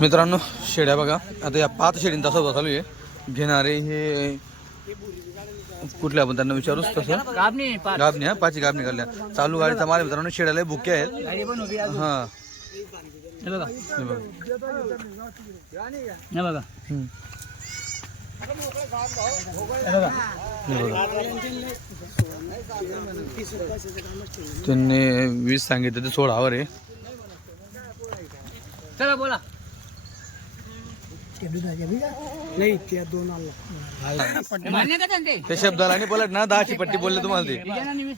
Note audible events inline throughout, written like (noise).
मित्रांनो शेड्या बघा. आता या पाच शेडींचा सौदा चालू आहे. घेणारे हे कुठल्या आपण त्यांना विचारूच तसं. गाबणी पाच. गाबणी हा पाचही गाबणी काढल्या. चालू गाडीचा माल आहे मित्रांनो शेड्याला भुके आहेत. हे बघा. त्यांनी वीस सांगितलं ते सोळावर आहे. चला बोला. नाही त्या दोन का ते? शब्दाला आणि पलट ना दहाची पट्टी बोलले तुम्हाला ते.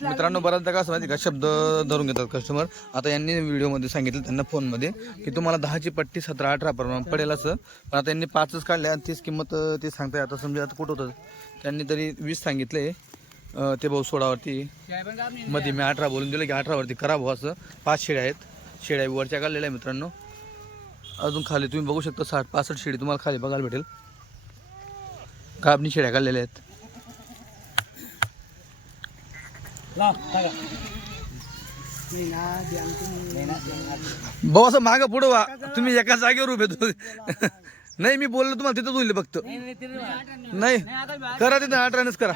मित्रांनो बऱ्याचदा कसं माहिती का? शब्द धरून घेतात कस्टमर आता यांनी व्हिडिओमध्ये सांगितलं त्यांना फोनमध्ये की तुम्हाला दहाची पट्टी सतरा अठरा प्रमाण पडेल असं. पण आता यांनी पाचच काढले आणि तीच किंमत ते सांगताय. आता समजा आता कुठं होतं? त्यांनी तरी वीस सांगितले. ते भाऊ सोळावरती. मध्ये मी अठरा बोलून दिलं की अठरावरती करा भाऊ असं. पाच शेड्या आहेत. शेड्या वरच्या काढलेल्या आहे मित्रांनो. अजून खाली तुम्ही बघू शकता साठ पासष्ट शेडी तुम्हाला खाली बघायला भेटेल. काबणी शेड्या काढलेल्या आहेत. भाऊ असं मागं पुढं व्हा. तुम्ही एका जागेवर उभे तो नाही मी बोललो तुम्हाला तिथंच होईल फक्त. नाही, तिथे. करा तिथं करा.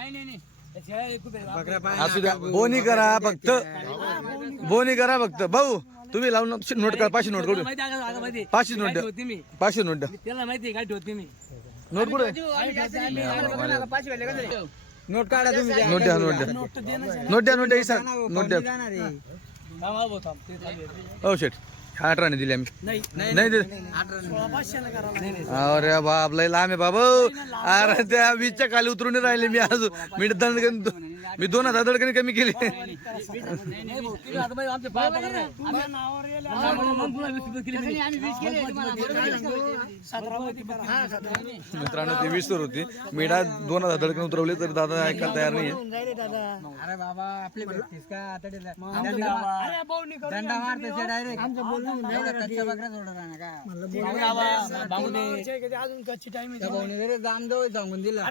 शेळ्या एकूच आहे. असू द्या. बोनी करा फक्त. बोनी करा फक्त. भाऊ तुम्ही लावून नोट करा पाचशे नोट करू माहिती आहे का, आता माहिती. पाचशे नोट काय द्या. ठेवते मी. पाचशे नोट द्या. त्याला माहिती आहे काय ठेवते मी. नोट कुठे? नोट काढा तुम्ही. नोट द्या नोट द्या. नोट द्या नोट द्या इसा नोट द्या. थांब, हा भाऊ, थांब. ते चालू आहे. हो शेट अठराने दिली आम्ही. नाही नाही दिले. सोळा पाचशेला करा. अरे बाप लय लांब आहे बाबा. अरे त्या वीसच्या खाली उतरून राहिले मी आज. मी दणकन मी दोन हजार दडकणी कमी केली मित्रांनो ते वीस होती मीडा दोन हजार दडकन उतरवले तर दादा ऐकायला तयार नाही अरे बाबा आपले. अजून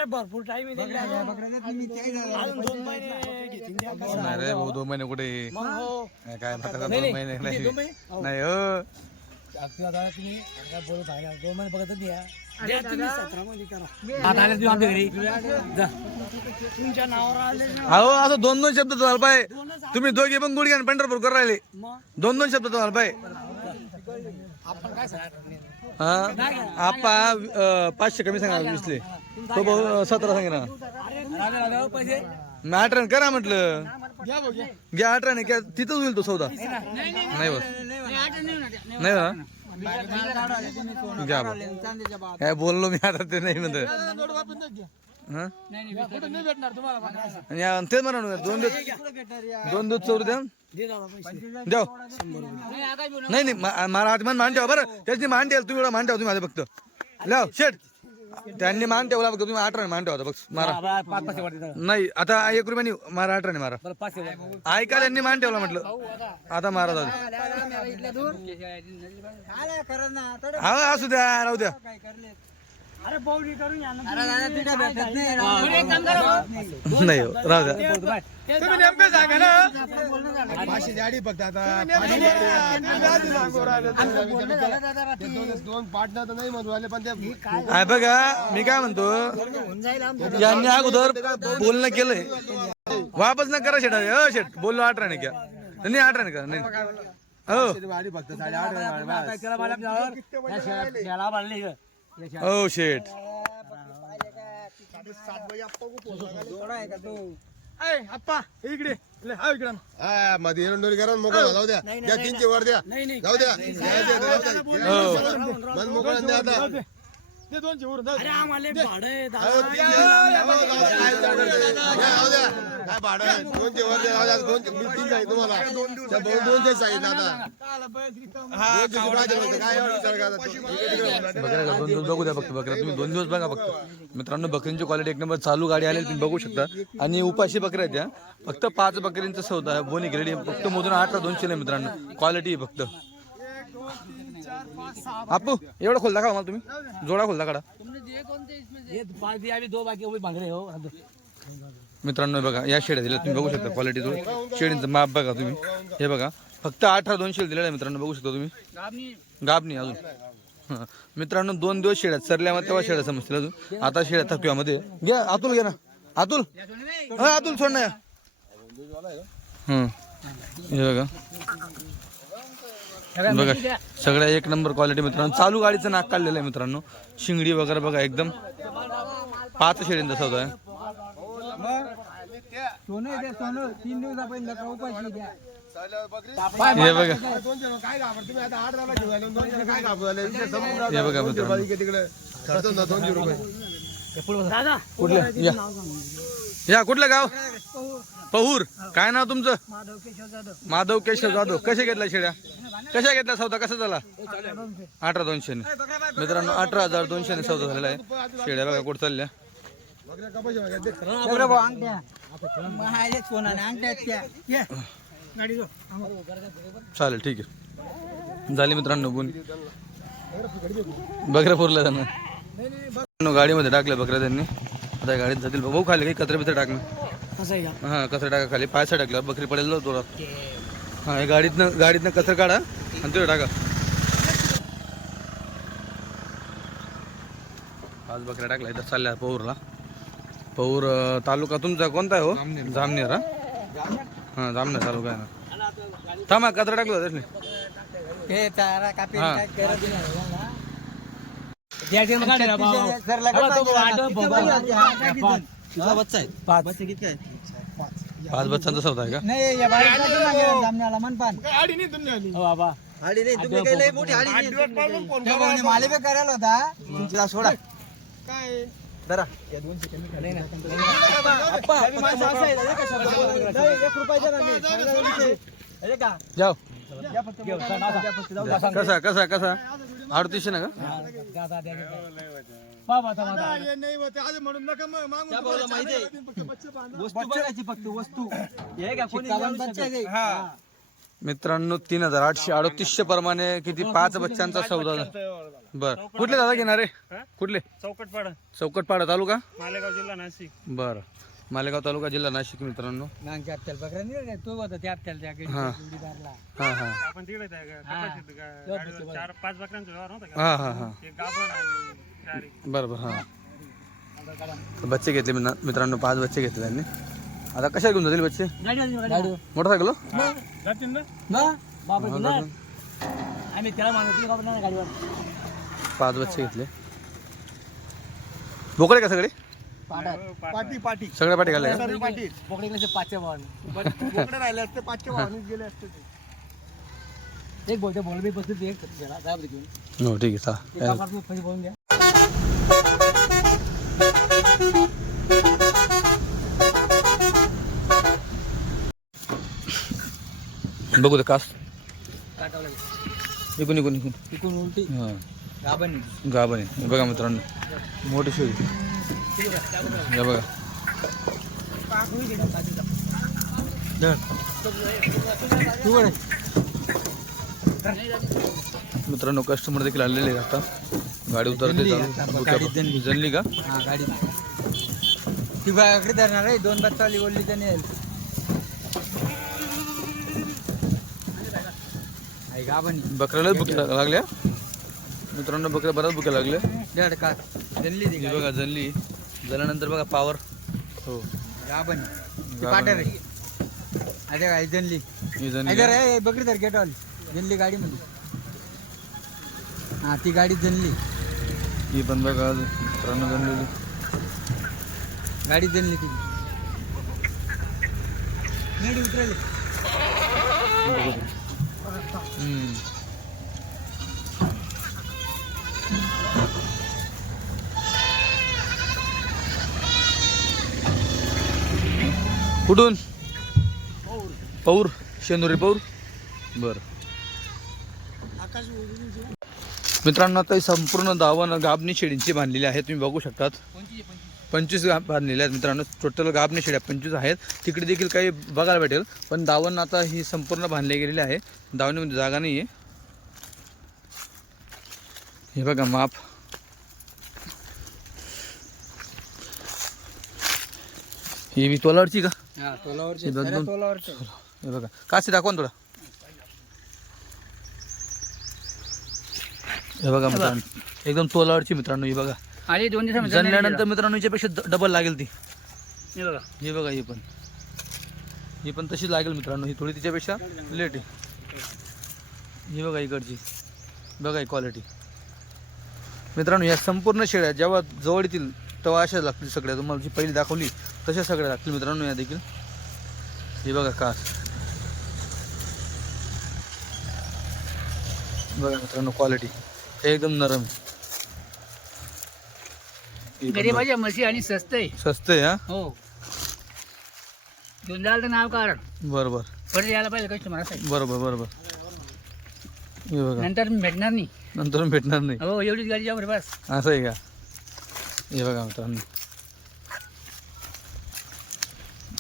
भरपूर टाइम आहे त्यांना. देत नाही, दोन महिने रे भाऊ दोन महिने कुठे? हो. काय काय म्हणता दोन महिने नाही. नाही हो. द्या. तुम्ही करा. आता आले तुम्ही आमच्या घरी. जा. तुमच्या नावावर आले ना अहो असं दोन दोन शब्द तुम्हाला पाय. तुम्ही दोघे पण गुडघ्या आणि पंढरपूर करून राहिले. दोन दोन शब्द तुम्हाला पाय. हा? आपा अं, पाचशे कमी सांगा वीसले. तो भाऊ सतरा सांगे ना राजा, राजा, पैसे? मी अठरा करा म्हटलं घ्या अठरा नाही तिथंच होईल तो सौदा नाही बस नाही ना घ्या. काय बोललो मी आता ते नाही म्हणत हा. आणि तेच म्हणा ना, दोन दिवस दोन दिवस चोरू द्या दे दादा पैसे द्या नाही. नाही नाही मा- मारा हात मान ठेवा बरं त्याची मान ठेवा तुम्ही एवढा मान ठेवा तुम्ही माझं फक्त लाव शेट त्यांनी मान ठेवला फक्त तुम्ही अठरा मान ठेवा बघ मारा हा, बरं, पाच पाचशे वाटते जरा. नाही आता एक रुपयानी मारा अठराने मारा बरं, पाचशे वाटते. ऐका त्यांनी मान ठेवला म्हटलं आता मारा जाऊ आलं खरं ना थोडं हा असू द्या राहू द्या काय करले अरे भाऊ नी करून या ना अरे दादा तिथे भेटत नाही तुम्ही एक काम करा भाऊ. नाही हो, राहू द्या. बोलतो, बाय. तुम्ही नेमकं सांगा ना. आहे बघा मी काय म्हणतो? यांनी अगोदर बोलणं केलंय. वापस न करा शेट. अ शेट बोललो अठराने क्या नाही अठराने करा नाही. हो. काय केलं मला आपल्यावर? या शेळ्या- याला बांधली इथं. हो शेट हा, मध्ये एरंडोली करा मोकळा जाऊ द्या. द्या तीनशे वर द्या. नाही नाही जाऊ द्या. मन मोकळा आता. जाऊ द्या. काय भाडं. दोनशे मी तीन सांगितलं तुम्हाला आता. बकऱ्या दोन दिवस बघू द्या फक्त बकऱ्या तुम्ही दोन दिवस बघा फक्त. मित्रांनो बकरींची क्वालिटी एक नंबर चालू गाडी आलेली तुम्ही बघू शकता. आणि उपाशी बकऱ्या त्या फक्त पाच बकरींचा सौदा आहे बोनी ग्रेडी फक्त मोजून अठरा दोनशे नाही मित्रांनो. क्वालिटी आहे फक्त. आपू एवढा खोलता का मला तुम्ही. जोडा खोलता काढा पाच दिया आम्ही दो बाकी हो. मित्रांनो बघा या शेड्या दिल्या तुम्ही बघू शकता क्वालिटी शेडींचं माप बघा तुम्ही. हे बघा फक्त अठरा दोनशे दिलेलं आहे मित्रांनो बघू शकता तुम्ही. गाबणी अजून. (laughs) मित्रांनो दोन दिवस शेळ्यात सरल्यामध्ये तेव्हा शेड्या समजतील अजून. आता शेड्या थकव्यामध्ये. घ्या अतुल घे ना. अतुल. हा अतुल सोड ना हे बघा. बघा सगळ्या एक नंबर क्वालिटी मित्रांनो. चालू गाडीचं नाक काढलेलं आहे मित्रांनो. शिंगडी वगैरे बघा एकदम. पाच शेडींचा सौदा आहे. सोनं आहे ते सोनं. तीन दिवसापर्यंत का उपाशी द्या हे बघा. दोनशे काय घाबर तुम्ही आता आठ घेऊन दोनशे काय हे बघा दोनशे मित्रांनो. रुपये तिकडे खर्च ना दोनशे रुपये दादा. कुठलं? या. या कुठलं गाव? पहूर. काय नाव तुमचं? माधव केशव जाधव. माधव केशव जाधव कसे घेतल्या शेळ्या कशा घेतल्या सौदा? कसा झाला? अठरा दोनशेने. मित्रांनो अठरा हजार दोनशेने सौदा झालेला आहे. शेळ्या बघा कुठं चालल्या? चालेल ठीक आहे. झाली मित्रांनो गुण. बकऱ्या पुरल्या त्यांना गाडीमध्ये टाकल्या बकऱ्या त्यांनी. आता गाडीत जातील. भाऊ खाली काही कचरे बिचरे टाकणं हा कचरा टाका खाली. पायसा टाकला. बकरी पडेल थोडा हा हे गाडीतनं गाडीतनं कचरा काढा आणि तिथे टाका. पाच बकऱ्या टाकल्या इथं चालल्या पौरला पौर तालुका तुमचा कोणता आहे हो? जामनेर. हा? हा जामनेर तालुका आहे ना. थांबा कचरा टाकला हे हा. हा, पाच. पाच. बच्चांचा सौदा आहे का? नाही करायला होता. तुमची सोडा. काय? जरा अप्पा, फक्त मोकळा. नाही. हे का? जाओ या. कसा कसा कसा अडतीसशे ना. वस्तू बघायची फक्त वस्तू हे का कोणी. हा. मित्रांनो तीन हजार आठशे अडतीसशे प्रमाणे किती? पाच बच्चांचा सौदा बर. कुठले दादा घेणार? आहे कुठले? चौकटपाडा. चौकटपाडा तालुका? मालेगाव जिल्हा नाशिक. बर. मालेगाव तालुका जिल्हा नाशिक मित्रांनो. नांग त्या हप्त्याला बकऱ्या नाही रे, तो होता त्या हप्त्याला त्या गाडीच्या हा. हा हा. हा. हा हा हा. हा. बच्चे घेतले मित्रांनो पाच बच्चे घेतले त्यांनी. आता कशा घेऊन जातील बच्चे. गाडीवर. मोटरसायकल? हो? जातील ना? मग? बाबा दिला. आम्ही त्याला मागितली का नाही गाडीवर. पाच बच्चे घेतले. बोकडे का सगळे? पाटात. पाटी पाटी. सगळ्या पाठी घालले का? पाटी. बोकडे गेले पाचशे भावाने बोकडे राहिले असते पाचशे गेले असते ते. एक बोलते बोल बसली एक. घेऊन. हो ठीक आहे एक पैसे बोलून द्या बघू दे कास. इकून इकून इकून तिकडून उलटी. हा. गाभण गाभण आहे. हे बघा मित्रांनो. मोठी शिळी हे बघा. मित्रांनो कस्टमर देखील आलेले आता. गाडी उतरते जनली का? हा गाडी. ती बाकडे धरणार आहे. दोन बच्चावाली बोलली त्याने आई गाभणी बकऱ्यालाच बुके लागल्या. मित्रांनो बकऱ्या बऱ्याच बुके लागल्या. ही बघा जनली झाल्यानंतर बघा पावर हो. जनली ही आहे. बकरी धर गेट वाली जनली गाडीमध्ये. हा ती गाडी जनली ही पण बघा मित्रांनो जनलेली गाडी जनली ती. गाडी उतरली. कुठून? पौर. शेंदुरी पौर? बर. मित्रांनो आता संपूर्ण दावण गाबणी शेळींची बांधलेली आहे. तुम्ही बघू शकतात. पंचवीस गाब बांधलेले आहेत मित्रांनो. टोटल गाबणी शेळ्या पंचवीस आहेत. तिकडे देखील काही बघायला भेटेल पण दावण आता ही संपूर्ण बांधली गेलेली आहे. दावणीमध्ये जागा नाही आहे हे बघा माप. ही मी तोलावरची का? हा तोलावरची हे बघा. काशी दाखवा थोडा. हे बघा. मित्रांनो. एकदम तोलावरची मित्रांनो ही बघा. आली दोन दिवसामध्ये जनल्यानंतर मित्रांनो हिच्यापेक्षा ड- डबल लागेल ती. हे बघा. ही बघा ही पण. ही पण तशी लागेल मित्रांनो ही थोडी तिच्यापेक्षा लेट आहे. ही बघा इकडची. बघा ही क्वालिटी मित्रांनो या संपूर्ण शेळ्या जेव्हा जवळ येतील तेव्हा अशा लागतील सगळ्या. तुम्हाला जी पहिली दाखवली तशा सगळ्या लागतील मित्रांनो या देखील. ही बघा कास बघा मित्रांनो क्वालिटी एकदम नरम. गरीबाच्या म्हशी आणि स्वस्त आहे. स्वस्त आहे हा? हो. घेऊन जायला तर नाव काढ बरोबर. परत यायला पाहिजे कस्टमर असं बरोबर बरोबर. हे बघा. नंतर भेटणार नाही. नंतर भेटणार नाही. हो एवढीच गाडी जाऊ बस. असं आहे का? हे बघा मित्रांनो.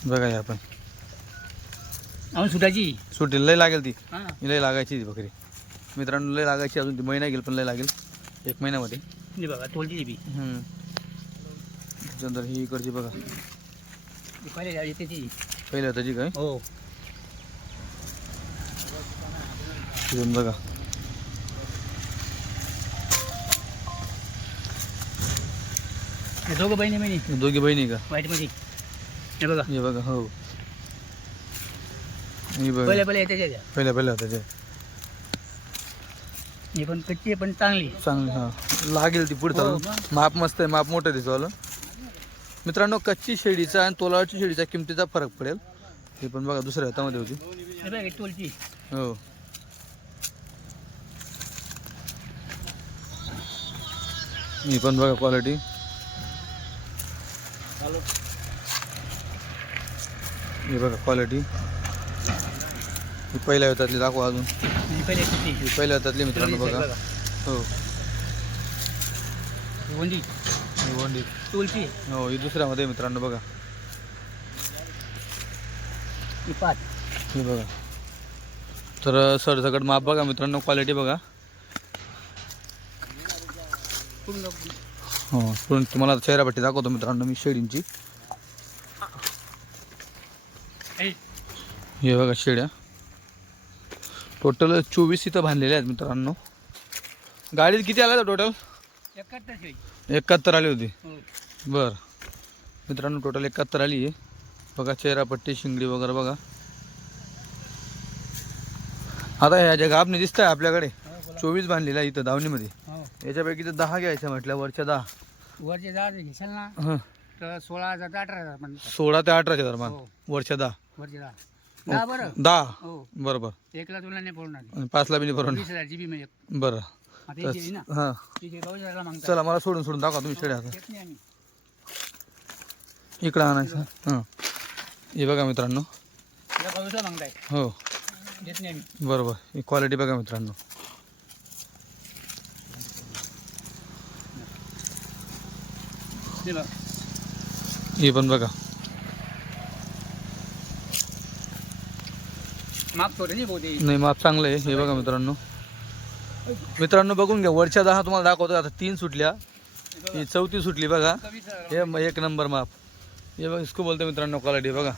बघा हे आपण. अजून सुटाची सुटी लय लागेल ती. हा. ही लय लागायची ती बकरी. मित्रांनो लय लागायची अजून ती. महिना गेल पण लय लागेल. एक महिन्यामध्ये. बघा तोलची बी. हम्म. त्याच्यानंतर ही इकडची बघा. पहिले पहिल्या त्याची. काय? हो. बघा. दोघं बहिणी बहिणी. दोघी बहिणी का? वाईटमध्ये हे बघा. हे बघा हो. ही बघा. पहिले पहिले येते त्या. पहिल्या पहिल्या त्याच्या ही पण कच्ची पण चांगली चांगली हा. लागेल ती पुढे हो, चालून माप मस्त आहे माप मोठं तिचं मित्रांनो कच्ची शेळीचा आणि तोलावरची शेळीचा किमतीचा फरक पडेल. हे पण बघा दुसऱ्या हातामध्ये होती. हे ही. पण बघा क्वालिटी ही बघा क्वालिटी ही पहिल्या हातातली दाखवा अजून. ही पहिल्या हातातली. मित्रांनो बघा. हो. ही वंडी ही तोलची हो ही दुसऱ्यामध्ये मित्रांनो बघा. ही पाच. हे बघा. तर सरसकट माप बघा मित्रांनो क्वालिटी बघा. पूर्ण. हो पण तुम्हाला चेहरापट्टी दाखवतो मित्रांनो मी शेळींची हे, हे बघा शेळ्या टोटल चोवीस इथं बांधलेल्या आहेत मित्रांनो. गाडीत किती आल्या टोटल. एकाहत्तर आली होती. हो. बर. मित्रांनो टोटल एकाहत्तर आली आहे. बघा चेहरापट्टी शिंगडी वगैरे बघा. आता ह्या ज्या गाबने दिसत आहे आपल्याकडे चोवीस बांधलेल्या आहे इथं दावणीमध्ये. हो. याच्यापैकी तर दहा घ्यायच्या म्हटल्या वरच्या दहा. दहा घेशाल ना हं. तर सोळा हजार ते अठरा हजार सोळा ते अठराच्या दरम्यान हो. वरच्या दहा. वरचे दहा. दहा बरं. दहा? हो. बरोबर. एकला तुला नाही पाचला बी नाही जीबी म्हणजे. बरं. हां. चला मला सोडून सोडून दाखवा तुम्ही शेड्या आता देत नाही आम्ही इकडं आणायचं. हां. हे बघा मित्रांनो. हो. बरोबर. ही क्वालिटी बघा मित्रांनो. ही पण बघा. नाही माप चांगलं आहे. हे बघा मित्रांनो. मित्रांनो बघून घ्या. वरच्या दहा तुम्हाला दाखवतो आता तीन सुटल्या. ही चौथी सुटली बघा. हे एक नंबर माप. हे बघा इसको बोलतो मित्रांनो क्वालिटी बघा.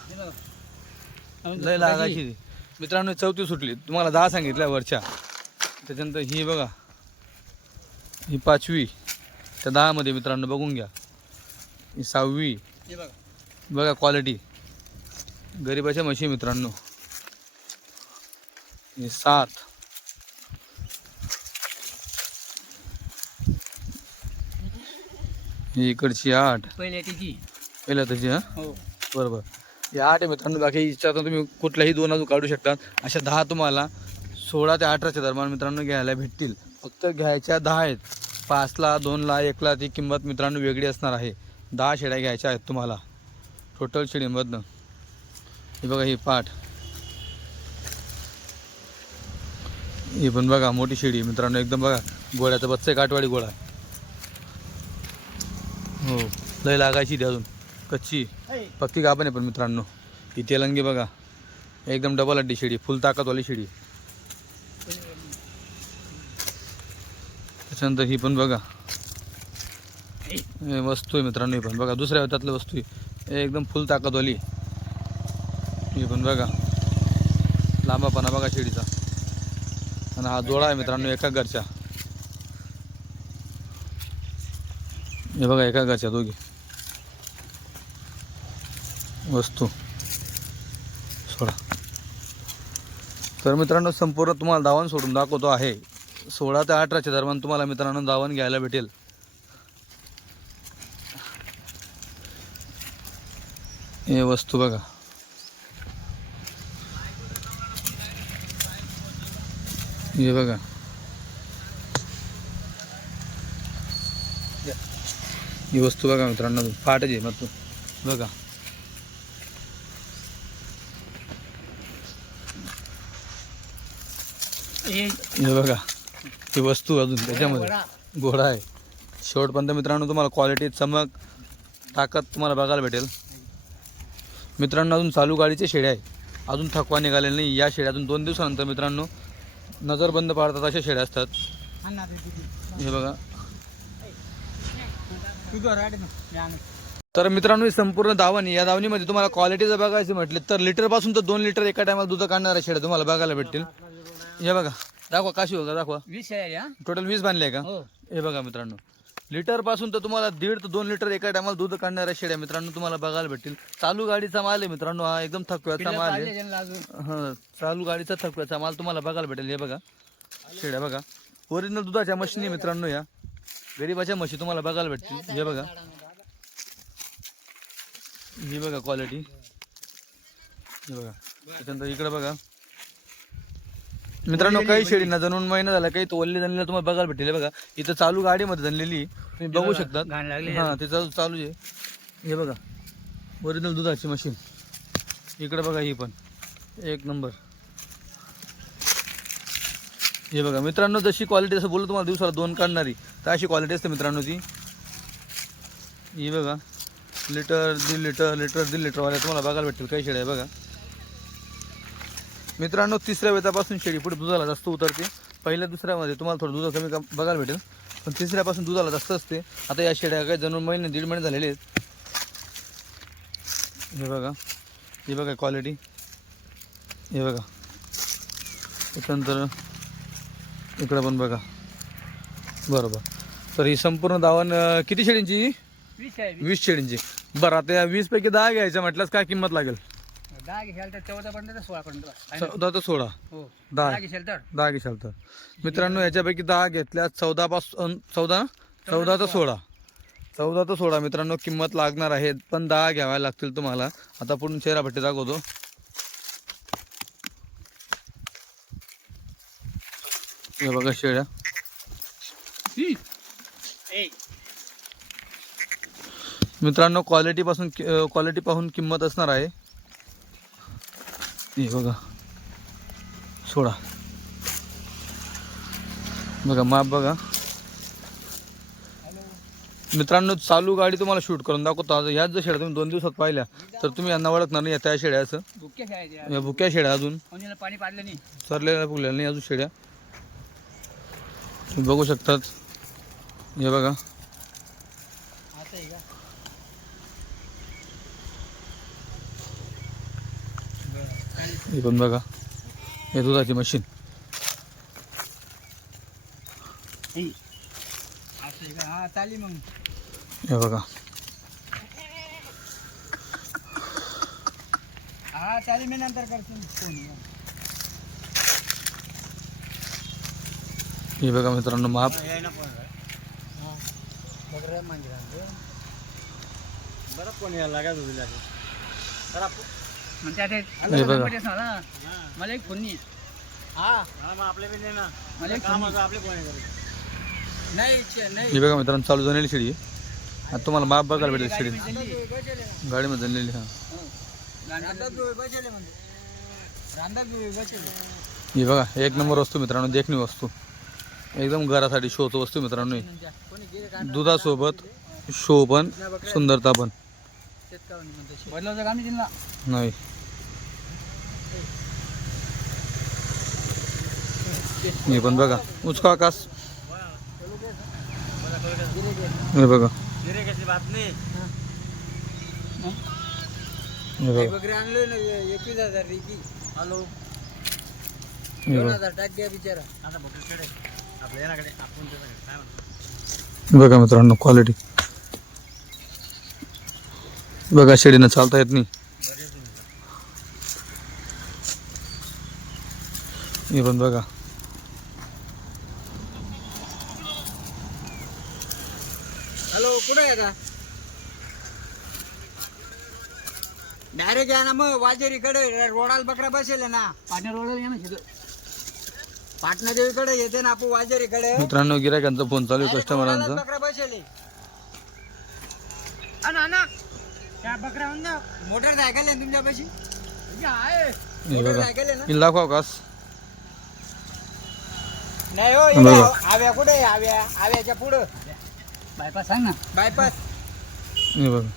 लय लागायची. मित्रांनो चौथी सुटली. तुम्हाला दहा सांगितल्या वरच्या. त्याच्यानंतर ही बघा. ही पाचवी. त्या दहामध्ये मित्रांनो बघून घ्या. ही सहावी. बघ. क्वालिटी गरीबाच्या म्हशी मित्रांनो. हे सात. ही इकडची आठ. पहिल्या त्याची हा? हो. बरोबर. हे आठ आहे मित्रांनो बाकी इच्छातून तुम्ही कुठल्याही दोन अजून काढू शकता अशा दहा तुम्हाला सोळा ते अठराच्या दरम्यान मित्रांनो घ्यायला भेटतील. फक्त घ्यायच्या दहा आहेत. पाचला दोनला एकला ती किंमत मित्रांनो वेगळी असणार आहे. दहा शेळ्या घ्यायच्या आहेत तुम्हाला. टोटल शेळीमधनं हे बघा ही पाठ. ही पण बघा मोठी आहे मित्रांनो. एकदम बघा गोळ्याचा बच्चा आहे, काठवाडी गोळा. हो लय लागायची ती अजून. कच्ची. पक्की गाभण आहे पण मित्रांनो. ही तेलंगी बघा. एकदम डबल अड्डी शेळी फुल ताकदवाली शेळी त्याच्यानंतर ही पण बघा. वस्तू आहे मित्रांनो ही पण बघा. दुसऱ्या हातातलं वस्तू आहे. एकदम फुल ताकदवाली. ही पण बघा. लांबापणा बघा शेळीचा आणि हा जोडा आहे मित्रांनो एका घरच्या. हे बघा एका घरच्या दोघी. वस्तू. सोळा तर मित्रांनो संपूर्ण तुम्हाला दावण सोडून दाखवतो आहे. सोळा ते अठराच्या दरम्यान तुम्हाला मित्रांनो दावण घ्यायला भेटेल. हे वस्तू बघा. हे बघा. ही वस्तू बघा मित्रांनो फाटाची मग तू. बघा. हे बघा ही वस्तू अजून त्याच्यामध्ये. घोडा आहे. शेवटपर्यंत मित्रांनो तुम्हाला क्वालिटी चमक ताकद तुम्हाला बघायला भेटेल. मित्रांनो अजून चालू गाडीचे शेडे आहे अजून थकवा निघालेला नाही. या शेड्यातून दोन दिवसानंतर मित्रांनो नजरबंद पाडतात अशा शेड्या असतात. हे बघा. तर मित्रांनो ही संपूर्ण दावणी या दावणीमध्ये तुम्हाला क्वालिटीचं बघायचं म्हटलं तर लिटरपासून तर दोन लिटर एका टायमाला दूध काढणाऱ्या शेड्या तुम्हाला बघायला भेटतील. हे बघा. दाखवा काशी बघा दाखवा. वीस आहे टोटल वीस बांधले का? हो. हे बघा मित्रांनो. लिटरपासून तर तुम्हाला दीड ते दोन लिटर एका टायमाला दूध काढणाऱ्या शेड्या मित्रांनो तुम्हाला बघायला भेटतील. चालू गाडीचा माल आहे मित्रांनो हा एकदम थकव्याचा माल आहे. काढले त्यांना अजून. हा चालू गाडीचा थकव्याचा माल तुम्हाला बघायला भेटेल हे बघा. शेड्या बघा. ओरिजिनल दुधाच्या मशीनी मित्रांनो या. गरीबाच्या म्हशी तुम्हाला बघायला भेटतील हे बघा. ही बघा क्वालिटी हे बघा. त्याच्यानंतर इकडे बघा. मित्रांनो काही शेळींना जणून महिना झाला काही तो वल्ली जनलेला तुम्हाला बघायला भेटेल. बघा इथं चालू गाडीमध्ये जनलेली तुम्ही बघू घाण लागली हा ते चालू चालू आहे. हे बघा ओरिजिनल दुधाची मशीन. इकडे बघा ही पण. एक नंबर. हे बघा मित्रांनो जशी क्वालिटी असं बोललो तुम्हाला दिवसाला दोन काढणारी. तर अशी क्वालिटी असते मित्रांनो ती. ही बघा लिटर दीड लिटर लिटर दीड लिटर वाल्या तुम्हाला बघायला भेटतील. काही शेळ्या आहे बघा. मित्रांनो तिसऱ्या वेतापासून शेळी पुढे दुधाला जास्त उतरते. पहिल्या दुसऱ्यामध्ये तुम्हाला थोडं दुधा कमी बघायला भेटेल. पण तिसऱ्यापासून दुधाला जास्त असते. आता या शेळ्या काही जणून महिने दीड महिने झालेले आहेत. हे बघा. हे बघा क्वालिटी हे बघा. त्याच्यानंतर इकडं पण बघा. बरोबर. तर ही संपूर्ण दावण किती शेळींची? वीस शेळींची. बरं आता या वीस पैकी दहा घ्यायचं म्हटल्यास काय किंमत लागेल? दहा घेशाल तर चौदा पर्यंत सोळा पर्यंत चौदा तर सोळा. हो. दहा. दहा घेशाल तर? दहा घेशाल तर. मित्रांनो याच्यापैकी दहा घेतल्या चौदा पासून चौदा? चौदा तर सोळा. चौदा तर सोळा. मित्रांनो किंमत लागणार आहे पण दहा घ्याव्या लागतील तुम्हाला. आता पुढून चेहरा भट्टी दाखवतो. हे बघा शेळ्या. मित्रांनो क्वालिटी पासून क्वालिटी पाहून किंमत असणार आहे. हे बघा. सोळा बघा माप बघा. मित्रांनो चालू गाडी तुम्हाला शूट करून दाखवतो. ह्याच जर शेळ्या तुम्ही दोन दिवसात पाहिल्या तर तुम्ही यांना ओळखणार नाही त्या शेळ्या असं. या. भुक्या शेळ्या अजून. पाणी पाडलं नाही. चरलेल्या फुगलेल्या नाही अजून तुम्ही बघू शकतात. हे बघा असं आहे का हे पण बघा. हे दुधाची मशीन हा बघा. हा चालेल मी नंतर करतो. फोन बघा मित्रांनो माप बरं कोण यायला लागत होती लागत मला एक फोन नाही. हा. ही बघा मित्रांनो चालू झालेली शेळी आहे. आता तुम्हाला माप बघायला भेटेल शेळी गाडीमध्ये झालेली हा. ही. बघा एक नंबर वस्तू मित्रांनो देखणी वस्तू. एकदम घरासाठी शोच वस्तू मित्रांनो. दुधासोबत शो पण सुंदरता पण. नाही त्यांना नाही हे पण बघा. उचका आकाश. हे बघा. बात बघा. बिचारा बघा. मित्रांनो क्वालिटी बघा शेडीनं चालता येत नाही. हे पण बघा. कुठे आहे का डायरेक्ट या ना मग वाजेरीकडे रोडाला बकरा बसेल ना. पाटण्या रोडला या ना शेत पाटणादेवीकडे येते ना आपण वाजेरीकडे. मित्रांनो गिरायकांचा फोन चालू आहे कस्टमरांचा. बकरा बसेल. त्या बकरा मोटरसायकल आहे तुमच्यापाशी? हे बघा. मोटरसायकल आहे ना? लाखो आकाश नाही हो आव्या कुठे आहे? आव्या आव्याच्या पुढं. बायपास सांग ना. बायपास हे बघा.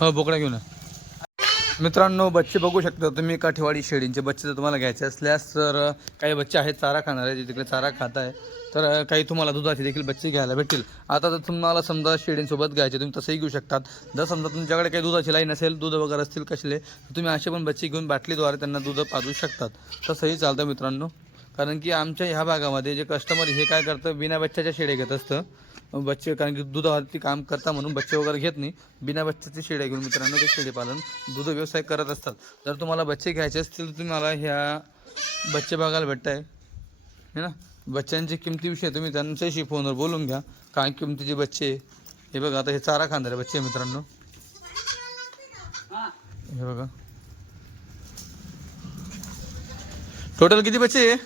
हो बोकडा घेऊन. मित्रांनो बच्चे बघू शकता तुम्ही काठेवाडी शेळींचे बच्चे जर तुम्हाला घ्यायचे असल्यास तर काही बच्चे आहेत चारा खाणारे जे तिकडे चारा खात आहे. तर काही तुम्हाला दुधाचे देखील बच्चे घ्यायला भेटतील. आता जर तुम्हाला समजा शेळींसोबत घ्यायचे तुम्ही तसंही घेऊ शकतात. जर समजा तुमच्याकडे काही दुधाची लाईन असेल दूध वगैरे असतील कसले तर तुम्ही असे पण बच्चे घेऊन बाटलीद्वारे त्यांना दूध पाजू शकतात. तसंही चालतं मित्रांनो. कारण की आमच्या ह्या भागामध्ये जे कस्टमर हे काय करतं बिना बच्च्याच्या शेळ्या घेत असतं. बच्चे कारण की दुधावरती काम करता म्हणून बच्चे वगैरे घेत नाही. बिना बच्च्याचे शेळ्या घेऊन मित्रांनो ते शेळीपालन दूध व्यवसाय करत असतात. जर तुम्हाला बच्चे घ्यायचे असतील तर तुम्हाला ह्या बच्चे बघायला भेटत आहे है ना? बच्चांची किमतीविषयी तुम्ही त्यांच्याशी फोनवर बोलून घ्या. काय किमतीचे बच्चे आहे. हे बघा आता हे चारा खाणारे बच्चे मित्रांनो. हे बघा. टोटल किती बच्चे आहे?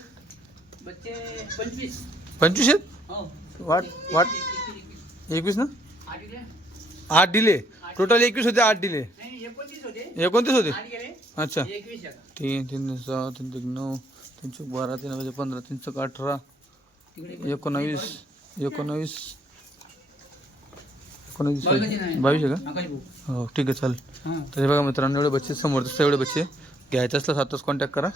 पंचवीस. आहेत? हो. वाट वाट. एकवीस ना? आठ दिले. टोटल एकवीस होते आठ दिले. नाही एकोणतीस होते. अच्छा. तीन तीन सहा तीन तीन नऊ तीन चौक बारा तीन वाजे पंधरा तीन चौक अठरा एकोणावीस एकोणावीस एकोणावीस बावीस आहे का? हो ठीक आहे चालेल. तर बघा मित्रांनो एवढे बच्चे समोर दिसतात एवढे बच्चे. घ्यायचं असलं सातच कॉन्टॅक्ट करा.